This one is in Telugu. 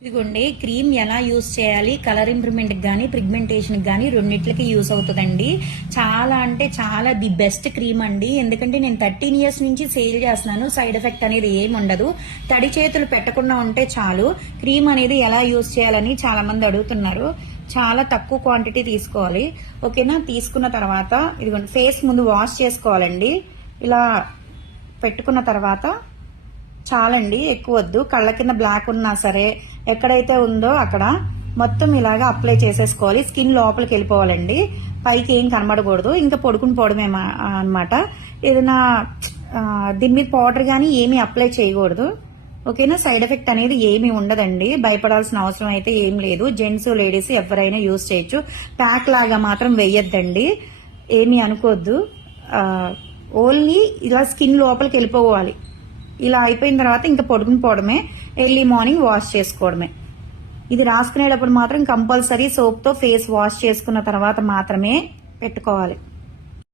ఇదిగోండి క్రీమ్ ఎలా యూస్ చేయాలి కలర్ ఇంప్రూవ్మెంట్కి కానీ ప్రిగ్మెంటేషన్కి కానీ రెండింటికి యూస్ అవుతుందండి. చాలా అంటే చాలా ది బెస్ట్ క్రీమ్ అండి. ఎందుకంటే నేను థర్టీన్ ఇయర్స్ నుంచి సేల్ చేస్తున్నాను సైడ్ ఎఫెక్ట్ అనేది ఏమి ఉండదు. తడి చేతులు పెట్టకుండా ఉంటే చాలు. క్రీమ్ అనేది ఎలా యూస్ చేయాలని చాలా మంది అడుగుతున్నారు. చాలా తక్కువ క్వాంటిటీ తీసుకోవాలి. ఓకేనా? తీసుకున్న తర్వాత ఇదిగోండి ఫేస్ ముందు వాష్ చేసుకోవాలండి. ఇలా పెట్టుకున్న తర్వాత చాలండి ఎక్కువ వద్దు. కళ్ళ కింద బ్లాక్ ఉన్నా సరే ఎక్కడైతే ఉందో అక్కడ మొత్తం ఇలాగా అప్లై చేసేసుకోవాలి. స్కిన్ లోపలికి వెళ్ళిపోవాలండి. పైకి ఏం కనబడకూడదు. ఇంకా పొడుకుని పోవడమే అనమాట ఏదైనా దీని మీద పౌడర్ కానీ ఏమీ అప్లై చేయకూడదు. ఓకేనా? సైడ్ ఎఫెక్ట్ అనేది ఏమీ ఉండదండి. భయపడాల్సిన అవసరం అయితే ఏం లేదు. జెంట్స్ లేడీస్ ఎవరైనా యూస్ చేయొచ్చు. ప్యాక్ లాగా మాత్రం వేయొద్దండి. ఏమీ అనుకోవద్దు ఓన్లీ ఇలా స్కిన్ లోపలికి వెళ్ళిపోవాలి. ఇలా అయిపోయిన తర్వాత ఇంకా పొడుకుని పోవడమే. ఎర్లీ మార్నింగ్ వాష్ చేసుకోవడమే. ఇది రాసుకునేటప్పుడు మాత్రం కంపల్సరీ సోప్తో ఫేస్ వాష్ చేసుకున్న తర్వాత మాత్రమే పెట్టుకోవాలి.